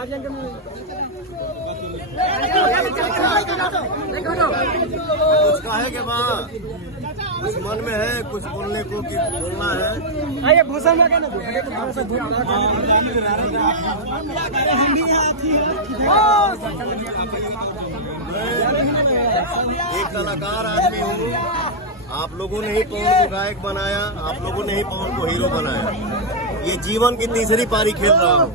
कुछ कहे के बाद कुछ मन में है, कुछ बोलने को कि बोलना है। ये भूषण में क्या ना एक कलाकार आदमी हूँ। आप लोगों ने ही पवन को गायक बनाया, आप लोगों ने ही पवन को हीरो बनाया। ये जीवन की तीसरी पारी खेल रहा हूँ।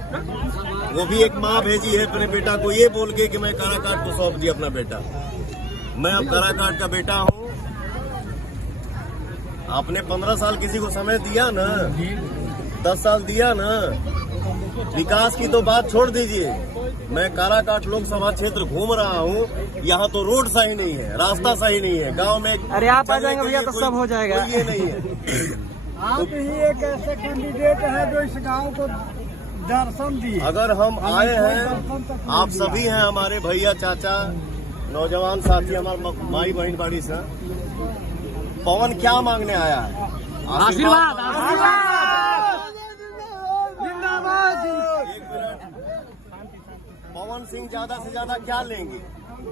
वो भी एक माँ भेजी है अपने बेटा को ये बोल के कि मैं काराकाट को सौंप दिया अपना बेटा। मैं अब काराकाट का बेटा हूँ। आपने 15 साल किसी को समय दिया ना, 10 साल दिया ना, विकास की तो बात छोड़ दीजिए। मैं काराकाट लोकसभा क्षेत्र घूम रहा हूँ। यहाँ तो रोड सही नहीं है, रास्ता सही नहीं है, गांव में अरे आप आ जाएंगे भैया तो सब हो जाएगा। ये नहीं है। आप ही एक ऐसे कैंडिडेट है जो इस गांव को दर्शन दिए। अगर हम आए हैं, आप सभी हैं हमारे भैया, चाचा, नौजवान साथी, हमारे माई बहन बाड़ी से। पवन क्या मांगने आया है? आशीर्वाद। पवन सिंह ज्यादा से ज्यादा क्या लेंगे?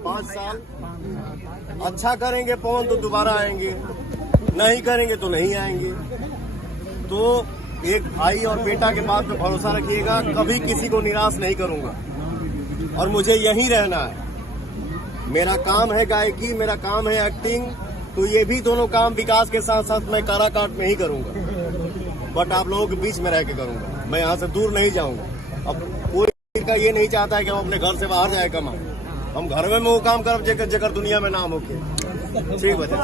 5 साल अच्छा करेंगे पवन तो दोबारा आएंगे, नहीं करेंगे तो नहीं आएंगे। तो एक भाई और बेटा के बात पे भरोसा रखिएगा, कभी किसी को निराश नहीं करूंगा और मुझे यहीं रहना है। मेरा काम है गायकी, मेरा काम है एक्टिंग, तो ये भी दोनों काम विकास के साथ साथ मैं काराकाट में ही करूंगा, बट आप लोगों के बीच में रह के करूंगा। मैं यहाँ से दूर नहीं जाऊंगा। अब कोई का ये नहीं चाहता है कि हम अपने घर से बाहर जाए कमाए। हम घर में वो काम करब जेकर दुनिया में नाम होके। ठीक बता।